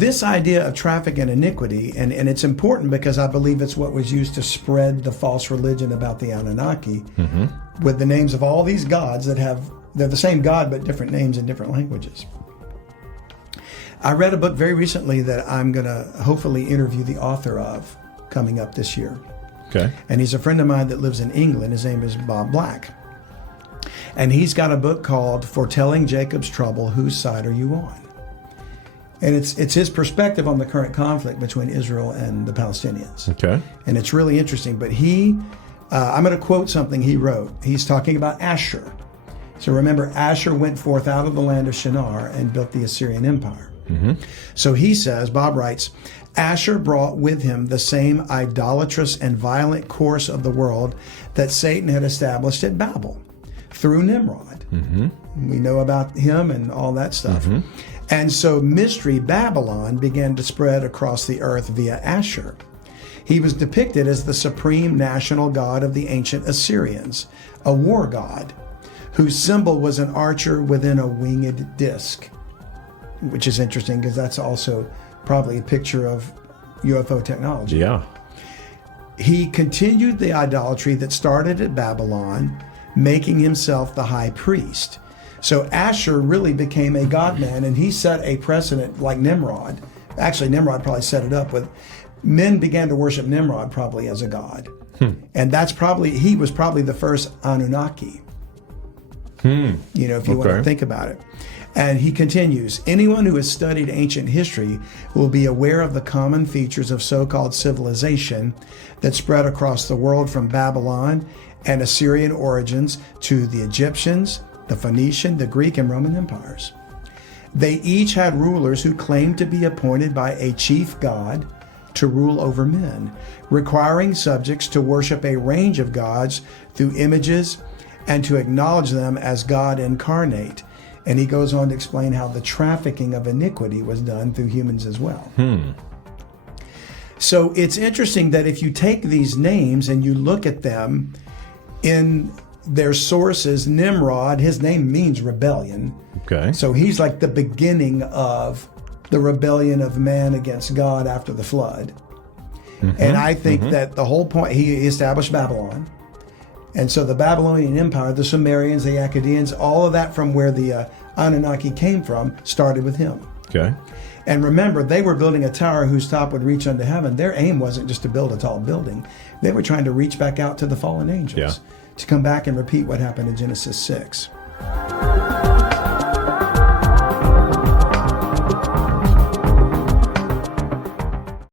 this idea of traffic and iniquity, and it's important because I believe it's what was used to spread the false religion about the Anunnaki, with the names of all these gods they're the same God but different names in different languages. I read a book very recently that I'm going to hopefully interview the author of coming up this year. Okay. And he's a friend of mine that lives in England. His name is Bob Black. And he's got a book called Foretelling Jacob's Trouble, Whose Side Are You On? And it's his perspective on the current conflict between Israel and the Palestinians. Okay. And it's really interesting. But I'm going to quote something he wrote. He's talking about Ashur. So remember, Ashur went forth out of the land of Shinar and built the Assyrian Empire. So he says, Bob writes, Ashur brought with him the same idolatrous and violent course of the world that Satan had established at Babel through Nimrod. We know about him and all that stuff. And so Mystery Babylon began to spread across the earth via Ashur. He was depicted as the supreme national god of the ancient Assyrians, a war god, whose symbol was an archer within a winged disc, which is interesting because that's also probably a picture of UFO technology. Yeah. He continued the idolatry that started at Babylon, making himself the high priest. So Ashur really became a god-man, and he set a precedent like Nimrod. Actually, Nimrod probably set it up with men began to worship Nimrod probably as a god. And he was probably the first Anunnaki. If you want to think about it. And he continues, anyone who has studied ancient history will be aware of the common features of so-called civilization that spread across the world from Babylon and Assyrian origins to the Egyptians, the Phoenician, the Greek, and Roman empires. They each had rulers who claimed to be appointed by a chief god to rule over men, requiring subjects to worship a range of gods through images and to acknowledge them as God incarnate. And he goes on to explain how the trafficking of iniquity was done through humans as well. So it's interesting that if you take these names and you look at them in their sources, Nimrod, his name means rebellion. Okay. So he's like the beginning of the rebellion of man against God after the flood. And I think that the whole point, he established Babylon. And so the Babylonian Empire, the Sumerians, the Akkadians, all of that from where the Anunnaki came from started with him. Okay. And remember, they were building a tower whose top would reach unto heaven. Their aim wasn't just to build a tall building. They were trying to reach back out to the fallen angels to come back and repeat what happened in Genesis 6.